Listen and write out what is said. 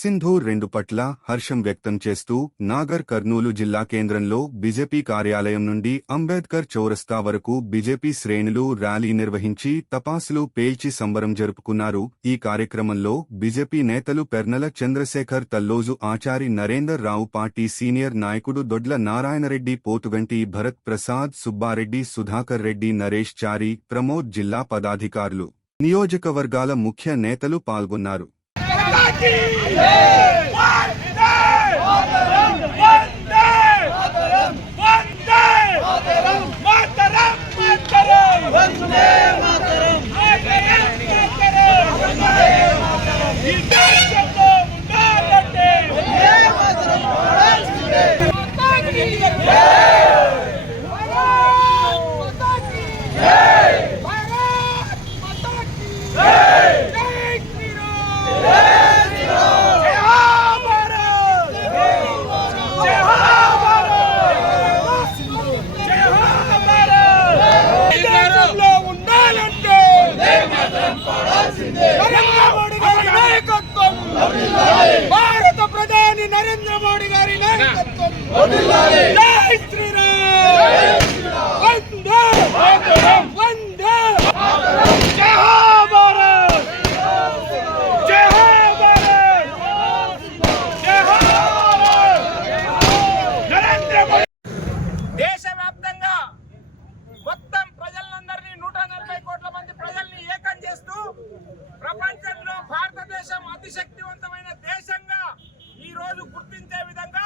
సింధు రెండు పట్ల హర్షం వ్యక్తం చేస్తూ నాగర్ కర్నూలు జిల్లా కేంద్రంలో బీజేపీ కార్యాలయం నుండి అంబేద్కర్ చౌరస్తా వరకు బీజేపీ శ్రేణులు ర్యాలీ నిర్వహించి తపాసులు పేల్చి సంబరం జరుపుకున్నారు. ఈ కార్యక్రమంలో బీజేపీ నేతలు పెర్నల చంద్రశేఖర్ తల్లోజు ఆచారి నరేందర్ రావు పార్టీ సీనియర్ నాయకుడు దొడ్ల నారాయణరెడ్డి పోతుగంటి భరత్ ప్రసాద్ సుబ్బారెడ్డి సుధాకర్ రెడ్డి నరేష్ చారి ప్రమోద్ జిల్లా పదాధికారులు. నియోజకవర్గాల ముఖ్య నేతలు పాల్గొన్నారు. hey Party! Party! Narendra Modi గారి నాయకత్వం. భారత ప్రధాని నరేంద్ర మోడీ గారి నాయకత్వం భారతదేశం అతిశక్తివంతమైన దేశంగా ఈ రోజు గుర్తించే విధంగా